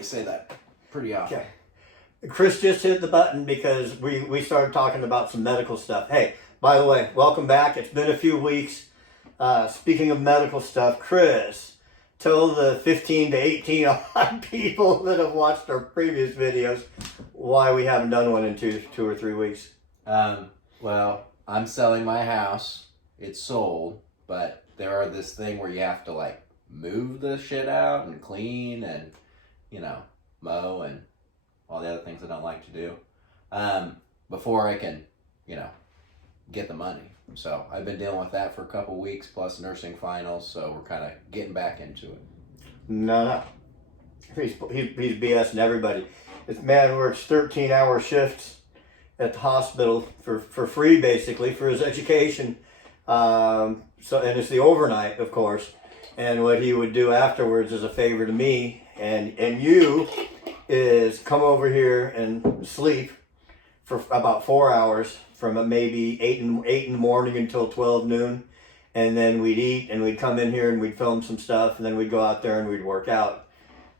you say that pretty often. Okay. Chris just hit the button because we started talking about some medical stuff. Hey, by the way, welcome back. It's been a few weeks. Speaking of medical stuff, Chris, tell the 15 to 18 odd people that have watched our previous videos why we haven't done one in two or 3 weeks. Well, I'm selling my house. It's sold, but there are this thing where you have to like move the shit out and clean and, mow and all the other things I don't like to do before I can, get the money. So I've been dealing with that for a couple weeks plus nursing finals, so we're kind of getting back into it. No. He's BSing everybody. This man works 13-hour shifts at the hospital for free, basically, for his education. And it's the overnight, of course. And what he would do afterwards as a favor to me and you is come over here and sleep for about 4 hours from maybe 8 in the morning until 12 noon. And then we'd eat and we'd come in here and we'd film some stuff and then we'd go out there and we'd work out.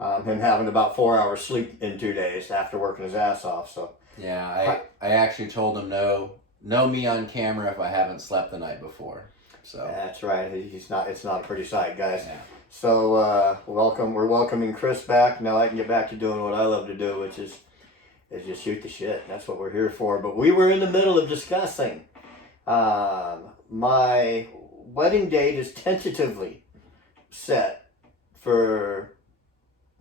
Him having about 4 hours sleep in 2 days after working his ass off. So yeah, I actually told him no me on camera if I haven't slept the night before. So that's right. It's not a pretty sight, guys. Yeah. So we're welcoming Chris back. Now I can get back to doing what I love to do, which is just shoot the shit. That's what we're here for. But we were in the middle of discussing my wedding date is tentatively set for.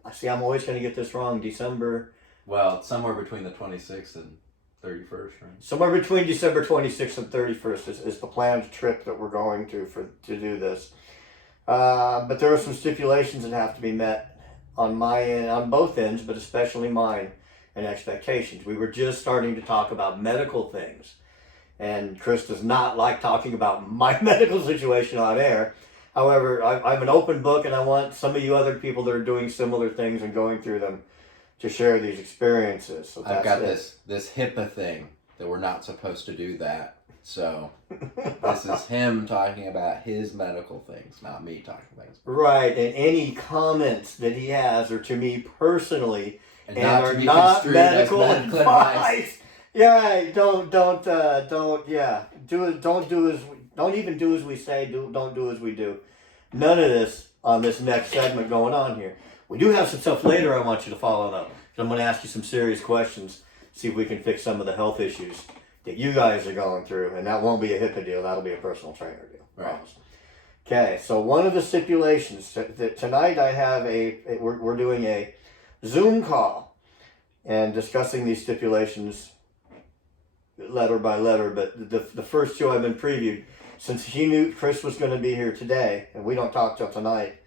I'm always going to get this wrong. December. Well, somewhere between the 26th and 31st, right? Somewhere between December 26th and 31st is the planned trip that we're going to do this. But there are some stipulations that have to be met on my end, on both ends, but especially mine, and expectations. We were just starting to talk about medical things, and Chris does not like talking about my medical situation on air. However, I'm an open book, and I want some of you other people that are doing similar things and going through them to share these experiences. So I've got this HIPAA thing that we're not supposed to do that. So this is him talking about his medical things, not me talking about his. Right, and any comments that he has are to me personally and not are not medical advice. Yeah, don't even do as we say, don't do as we do. None of this on this next segment going on here. We do have some stuff later I want you to follow though. I'm going to ask you some serious questions, see if we can fix some of the health issues that you guys are going through, and that won't be a HIPAA deal, that'll be a personal trainer deal. Right. Okay, so one of the stipulations, tonight I have we're doing a Zoom call and discussing these stipulations letter by letter, but the first two I've been previewed. Since he knew Chris was going to be here today, and we don't talk till tonight,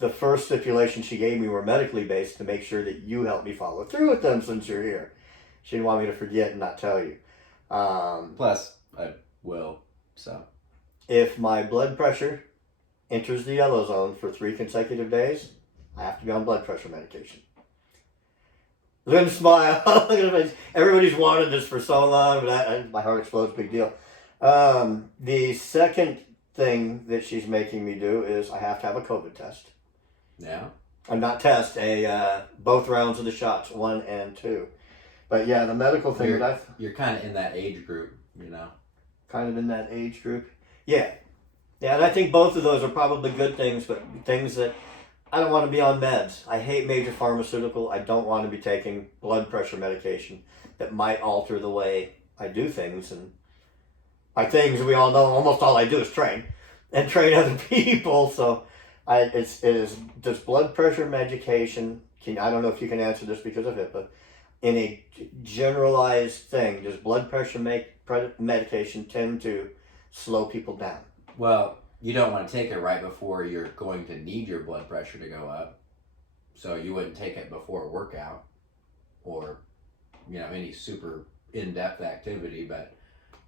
the first stipulation she gave me were medically based to make sure that you help me follow through with them since you're here. She didn't want me to forget and not tell you. Plus, I will, so. If my blood pressure enters the yellow zone for 3 consecutive days, I have to be on blood pressure medication. Look at him smile. Look at him. Everybody's wanted this for so long, but my heart explodes, big deal. The second thing that she's making me do is I have to have a COVID test. Yeah. And not test, both rounds of the shots, 1 and 2. But yeah, the medical thing you're kind of in that age group, Kind of in that age group. Yeah. Yeah, and I think both of those are probably good things, but things that I don't want to be on meds. I hate major pharmaceutical. I don't want to be taking blood pressure medication that might alter the way I do things. And by things, we all know almost all I do is train and train other people. So does blood pressure medication, I don't know if you can answer this because of it, but in a generalized thing, does blood pressure medication tend to slow people down? Well, you don't want to take it right before you're going to need your blood pressure to go up. So you wouldn't take it before a workout or, any super in-depth activity. But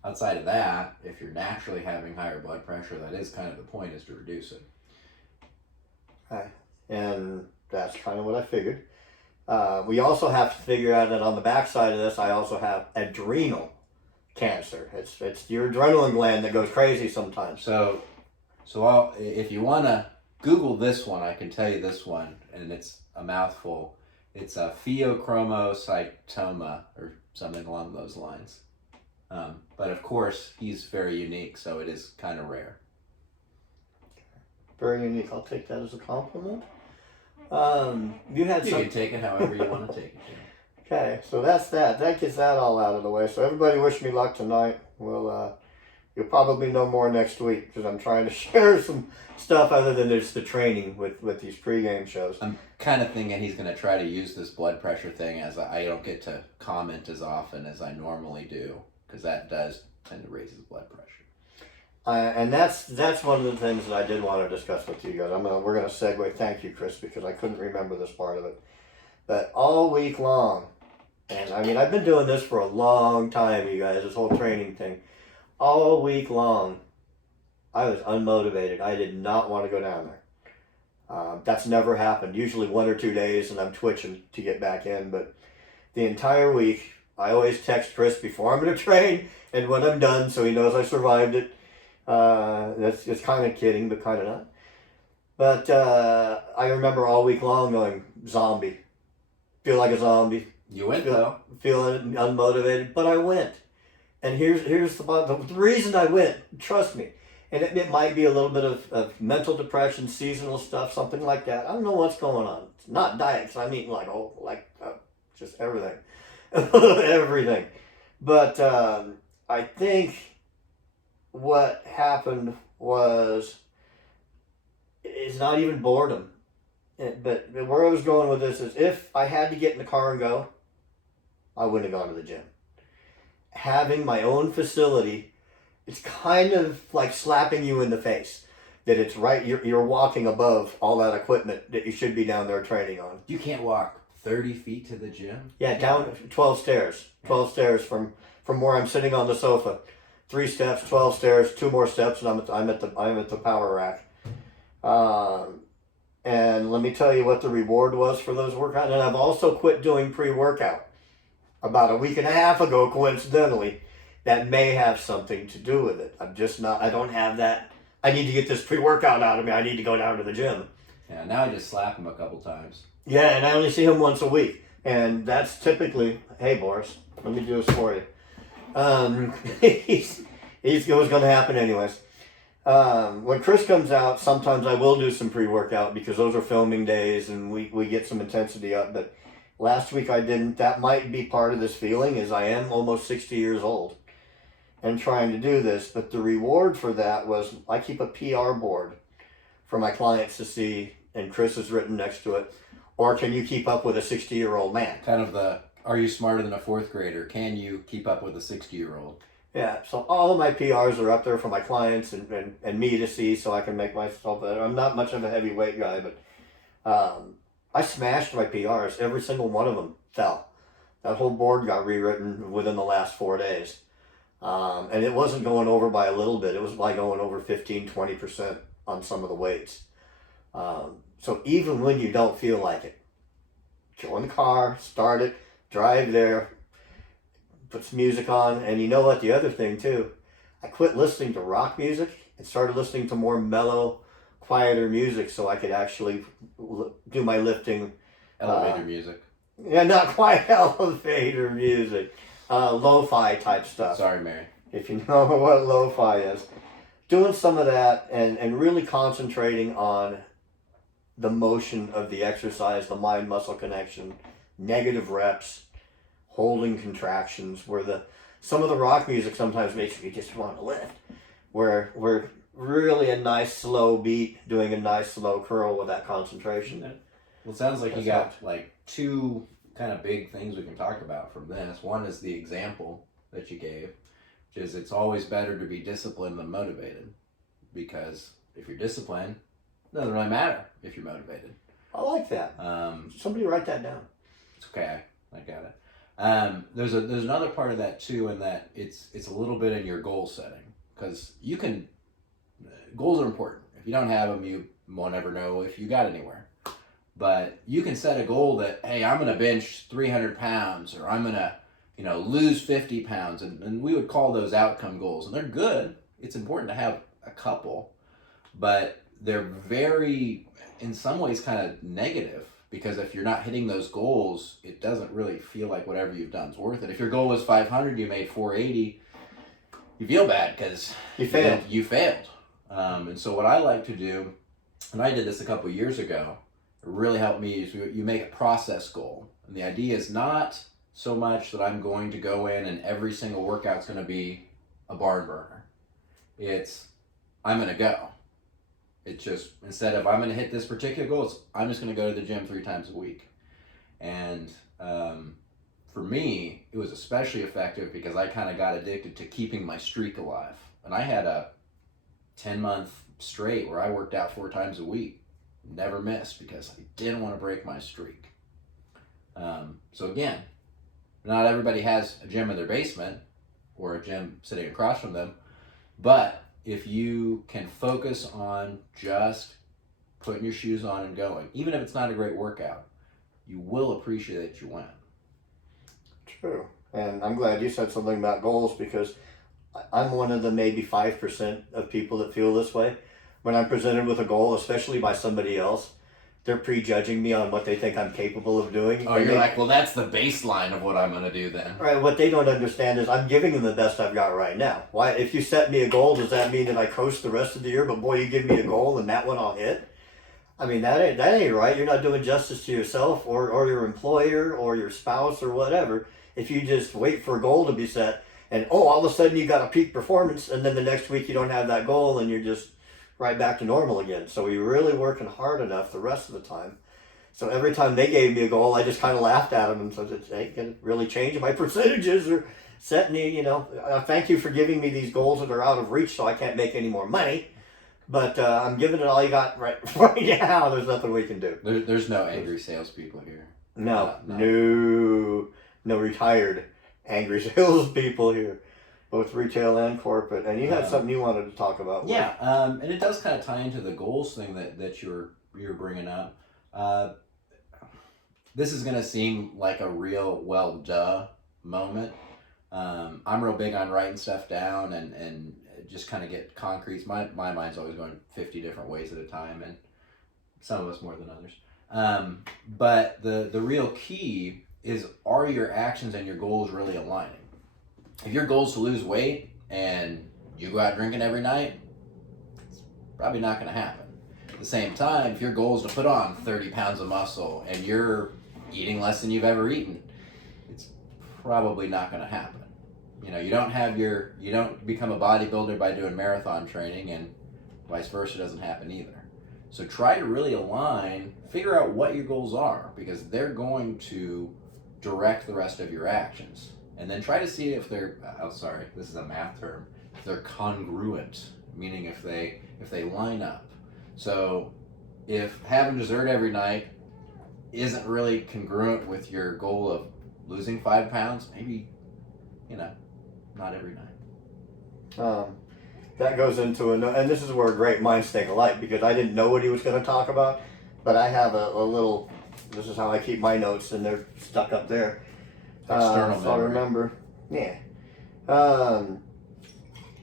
outside of that, if you're naturally having higher blood pressure, that is kind of the point, is to reduce it. And that's kind of what I figured. We also have to figure out that on the backside of this, I also have adrenal cancer. It's your adrenaline gland that goes crazy sometimes. So if you want to Google this one, I can tell you this one, and it's a mouthful. It's a pheochromocytoma or something along those lines. But of course, he's very unique, so it is kind of rare. Very unique. I'll take that as a compliment. You can take it however you want to take it. Okay, so that's that. That gets that all out of the way. So everybody wish me luck tonight. You'll probably know more next week because I'm trying to share some stuff other than just the training with these pregame shows. I'm kind of thinking he's going to try to use this blood pressure thing as I don't get to comment as often as I normally do because that does tend to raise his blood pressure. And that's one of the things that I did want to discuss with you guys. We're gonna segue. Thank you, Chris, because I couldn't remember this part of it. But all week long, and I mean I've been doing this for a long time, you guys. This whole training thing, all week long, I was unmotivated. I did not want to go down there. That's never happened. Usually 1 or 2 days, and I'm twitching to get back in. But the entire week, I always text Chris before I'm gonna train and when I'm done, so he knows I survived it. It's kind of kidding, but kind of not. But I remember all week long going, zombie. Feel like a zombie. You went though. Feeling unmotivated, but I went. And here's the reason I went, trust me. And it might be a little bit of mental depression, seasonal stuff, something like that. I don't know what's going on. It's not diet, because I'm eating just everything. Everything. But I think what happened is not even boredom. But where I was going with this is if I had to get in the car and go, I wouldn't have gone to the gym. Having my own facility, it's kind of like slapping you in the face that it's right, you're walking above all that equipment that you should be down there training on. You can't walk 30 feet to the gym? Yeah, down 12 stairs. 12 stairs from where I'm sitting on the sofa. 3 steps, 12 stairs, 2 more steps, and I'm at the power rack. And let me tell you what the reward was for those workouts. And I've also quit doing pre-workout about a week and a half ago, coincidentally. That may have something to do with it. I don't have that. I need to get this pre-workout out of me. I need to go down to the gym. Yeah, now I just slap him a couple times. Yeah, and I only see him once a week. And that's typically, hey Boris, let me do this for you. It was going to happen anyways. When Chris comes out, sometimes I will do some pre-workout because those are filming days and we get some intensity up. But last week I didn't. That might be part of this feeling is I am almost 60 years old and trying to do this. But the reward for that was I keep a PR board for my clients to see, and Chris has written next to it, or can you keep up with a 60-year-old man? Kind of are you smarter than a 4th grader? Can you keep up with a 60-year-old? Yeah, so all of my PRs are up there for my clients and me to see so I can make myself better. I'm not much of a heavyweight guy, but I smashed my PRs. Every single one of them fell. That whole board got rewritten within the last 4 days. And it wasn't going over by a little bit. It was like going over 15-20% on some of the weights. So even when you don't feel like it, go in the car, start it, drive there, put some music on. And you know what? The other thing too, I quit listening to rock music and started listening to more mellow, quieter music so I could actually do my lifting. Elevator music. Yeah, not quite elevator music. Lo-fi type stuff. Sorry, Mary. If you know what lo-fi is. Doing some of that and really concentrating on the motion of the exercise, the mind-muscle connection, negative reps, holding contractions, where some of the rock music sometimes makes you just want to lift. Where we're really a nice slow beat, doing a nice slow curl with that concentration. Well, it sounds like you got like 2 kind of big things we can talk about from this. One is the example that you gave, which is it's always better to be disciplined than motivated, because if you're disciplined, it doesn't really matter if you're motivated. I like that. Somebody write that down. It's okay. I got it. There's another part of that too, in that it's a little bit in your goal setting, because goals are important. If you don't have them, you won't ever know if you got anywhere. But you can set a goal that, hey, I'm going to bench 300 pounds, or I'm going to, lose 50 pounds. And we would call those outcome goals. And they're good. It's important to have a couple. But they're very, in some ways, kind of negative, because if you're not hitting those goals, it doesn't really feel like whatever you've done is worth it. If your goal was 500, you made 480, you feel bad because you failed. You failed. And so what I like to do, and I did this a couple of years ago, it really helped me, is you make a process goal. And the idea is not so much that I'm going to go in and every single workout's going to be a barn burner. It's, I'm going to go. It's just, instead of I'm going to hit this particular goal, it's I'm just going to go to the gym 3 times a week. And for me, it was especially effective because I kind of got addicted to keeping my streak alive. And I had a 10-month straight where I worked out 4 times a week, never missed, because I didn't want to break my streak. So again, not everybody has a gym in their basement or a gym sitting across from them, but if you can focus on just putting your shoes on and going, even if it's not a great workout, you will appreciate that you went. True. And I'm glad you said something about goals, because I'm one of the maybe 5% of people that feel this way. When I'm presented with a goal, especially by somebody else, they're prejudging me on what they think I'm capable of doing. Oh, you're like, well, that's the baseline of what I'm going to do then. Right. What they don't understand is I'm giving them the best I've got right now. Why? If you set me a goal, does that mean that I coast the rest of the year? But boy, you give me a goal and that one I'll hit. I mean, that ain't right. You're not doing justice to yourself or your employer or your spouse or whatever if you just wait for a goal to be set and all of a sudden you got a peak performance, and then the next week you don't have that goal and you're just right back to normal again. So you're really working hard enough the rest of the time. So every time they gave me a goal, I just kind of laughed at them and said, it ain't going to really change my percentages or set me, thank you for giving me these goals that are out of reach so I can't make any more money. But I'm giving it all you got right now. There's nothing we can do. There's no angry salespeople here. No retired angry salespeople here. Both retail and corporate. And you had something you wanted to talk about. Yeah, and it does kind of tie into the goals thing that you're bringing up. This is going to seem like a real, well, duh moment. I'm real big on writing stuff down and just kind of get concrete. My mind's always going 50 different ways at a time, and some of us more than others. But the real key is, are your actions and your goals really aligning? If your goal is to lose weight and you go out drinking every night, it's probably not going to happen. At the same time, if your goal is to put on 30 pounds of muscle and you're eating less than you've ever eaten, it's probably not going to happen. You don't become a bodybuilder by doing marathon training, and vice versa doesn't happen either. So try to really align, figure out what your goals are, because they're going to direct the rest of your actions. And then try to see if they're, this is a math term, if they're congruent, meaning if they line up. So if having dessert every night isn't really congruent with your goal of losing 5 pounds, maybe, not every night. That goes into and this is where great minds think alike, because I didn't know what he was going to talk about, but I have a little, this is how I keep my notes, and they're stuck up there. External so I remember,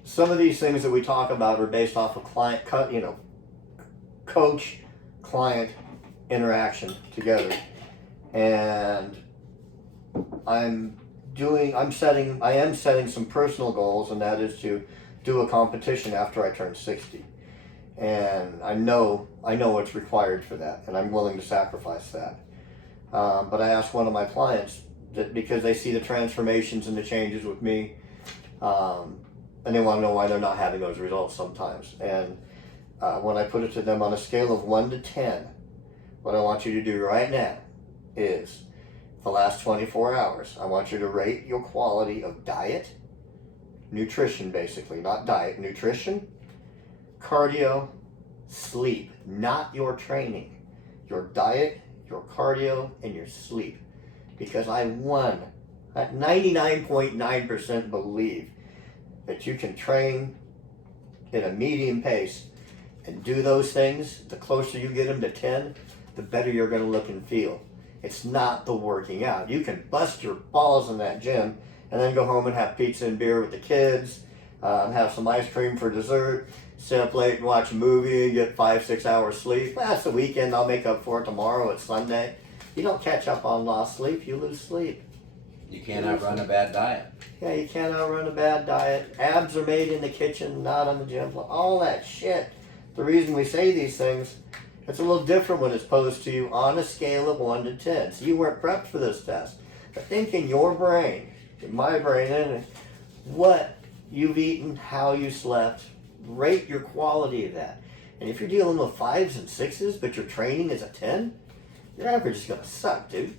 some of these things that we talk about are based off of coach-client interaction together, and I am setting some personal goals, and that is to do a competition after I turn 60, and I know what's required for that, and I'm willing to sacrifice that. But I asked one of my clients, that because they see the transformations and the changes with me, and they want to know why they're not having those results sometimes. And when I put it to them on a scale of 1 to 10, what I want you to do right now is, the last 24 hours, I want you to rate your quality of diet, nutrition basically, not diet, nutrition, cardio, sleep, not your training, your diet, your cardio, and your sleep. Because I at 99.9% believe that you can train at a medium pace and do those things. The closer you get them to 10, the better you're going to look and feel. It's not the working out. You can bust your balls in that gym and then go home and have pizza and beer with the kids, have some ice cream for dessert, sit up late and watch a movie, get 5-6 hours sleep. That's the weekend. I'll make up for it tomorrow. It's Sunday. You don't catch up on lost sleep. You lose sleep. You can't outrun a bad diet. Yeah, you can't outrun a bad diet. Abs are made in the kitchen, not on the gym floor. All that shit. The reason we say these things, it's a little different when it's posed to you on a scale of 1 to 10. So you weren't prepped for this test. But think in your brain, in my brain, and what you've eaten, how you slept, rate your quality of that. And if you're dealing with 5s and 6s, but your training is a 10, your average is going to suck, dude.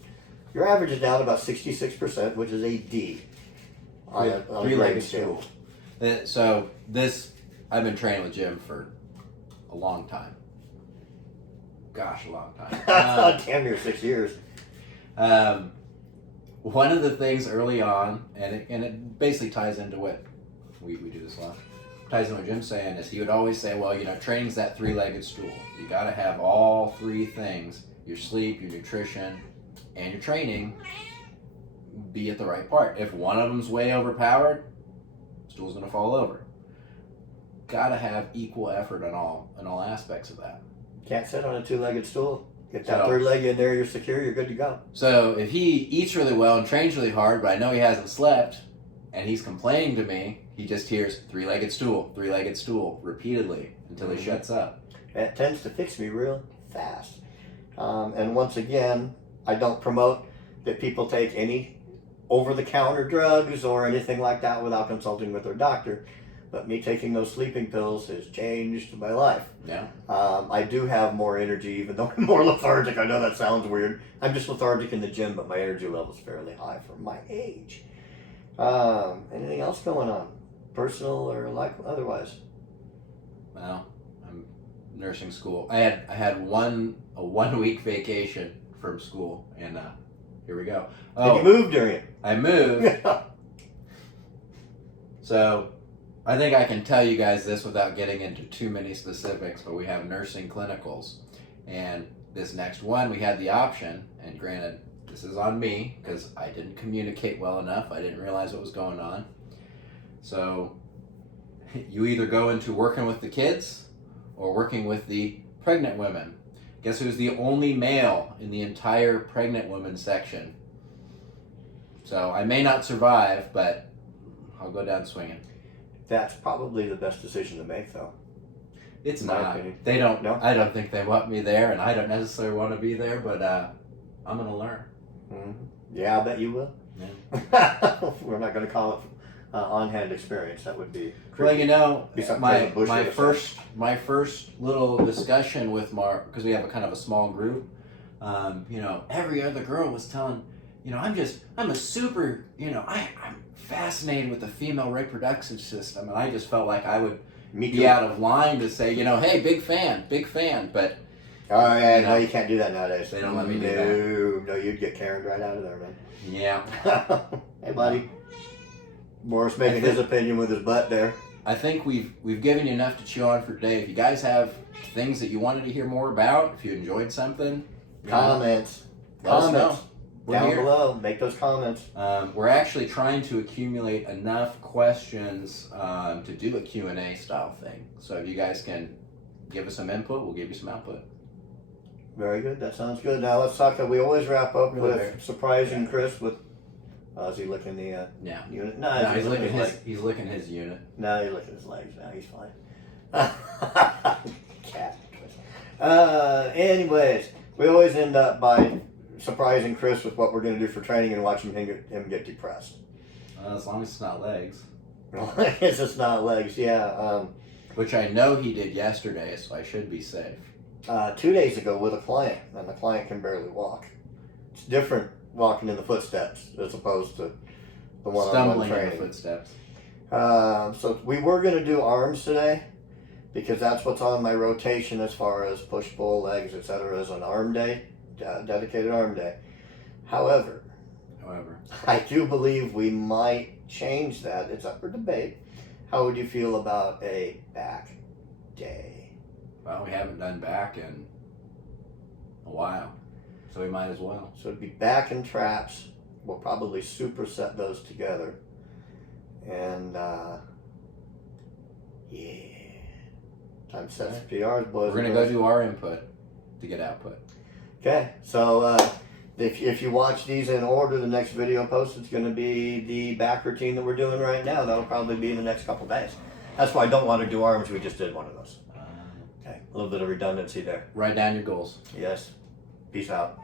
Your average is down about 66%, which is a D on a Three-legged scale. stool. So this, I've been training with Jim for a long time. Gosh, a long time. Damn near 6 years. One of the things early on, and it basically ties into what we do this a lot, ties into what Jim's saying, is he would always say, well, training's that three-legged stool. You got to have all three things, your sleep, your nutrition, and your training, be at the right part. If one of them's way overpowered, the stool's going to fall over. Got to have equal effort in all aspects of that. Can't sit on a two-legged stool. Get that third leg in there, you're secure, you're good to go. So if he eats really well and trains really hard, but I know he hasn't slept, and he's complaining to me, he just hears three-legged stool repeatedly until he shuts up. That tends to fix me real fast. And once again, I don't promote that people take any over-the-counter drugs or anything like that without consulting with their doctor. But me taking those sleeping pills has changed my life. Yeah. I do have more energy, even though I'm more lethargic. I know that sounds weird. I'm just lethargic in the gym, but my energy level is fairly high for my age. Anything else going on? Personal or like otherwise? Well, I'm nursing school. I had a 1 week vacation from school, and here we go. Oh, did you move during it? I moved. So I think I can tell you guys this without getting into too many specifics, but we have nursing clinicals. And this next one, we had the option, and granted, this is on me because I didn't communicate well enough. I didn't realize what was going on. So you either go into working with the kids or working with the pregnant women. Guess who's the only male in the entire pregnant women section? So I may not survive, but I'll go down swinging. That's probably the best decision to make, though. It's In my not. opinion. They don't. No? I don't think they want me there, and I don't necessarily want to be there. But I'm gonna learn. Mm-hmm. Yeah, I bet you will. Yeah. We're not going to call it on-hand experience. That would be Well, creepy. Be something President Bush would have said. my first little discussion with Mark, because we have a kind of a small group. Every other girl was telling, I'm a super, I'm fascinated with the female reproductive system, and I just felt like I would Me be too. out of line to say, hey, big fan, but Oh, yeah, no, you can't do that nowadays. They don't let me do that. No, you'd get Karen right out of there, man. yeah. Hey, buddy. Morris making his opinion with his butt there. I think we've given you enough to chew on for today. If you guys have things that you wanted to hear more about, if you enjoyed something, Comments. let us know. We're Down here. below. Make those comments. We're actually trying to accumulate enough questions to do a Q&A style thing. So if you guys can give us some input, we'll give you some output. Very good. That sounds good. Now let's talk. We always wrap up with surprising Chris with. Is he licking the unit? No, he's licking his unit. No, he's licking his legs. Now he's fine. Cat. Anyways, we always end up by surprising Chris with what we're going to do for training and watching him get depressed. As long as it's not legs. It's just not legs. Yeah. Which I know he did yesterday, so I should be safe. 2 days ago with a client, and the client can barely walk. It's different walking in the footsteps as opposed to the one-on-one Stumbling training. in the footsteps. So we were going to do arms today because that's what's on my rotation as far as push, pull, legs, etc. as an arm day, dedicated arm day. However, I do believe we might change that. It's up for debate. How would you feel about a back day? Well, we haven't done back in a while, so we might as well. So it'd be back and traps. We'll probably superset those together. And, yeah. Time to set some PRs, boys. We're gonna go do our input to get output. Okay, so if you watch these in order, the next video post is going to be the back routine that we're doing right now. That'll probably be in the next couple days. That's why I don't want to do arms. We just did one of those. Okay, a little bit of redundancy there. Write down your goals. Yes. Peace out.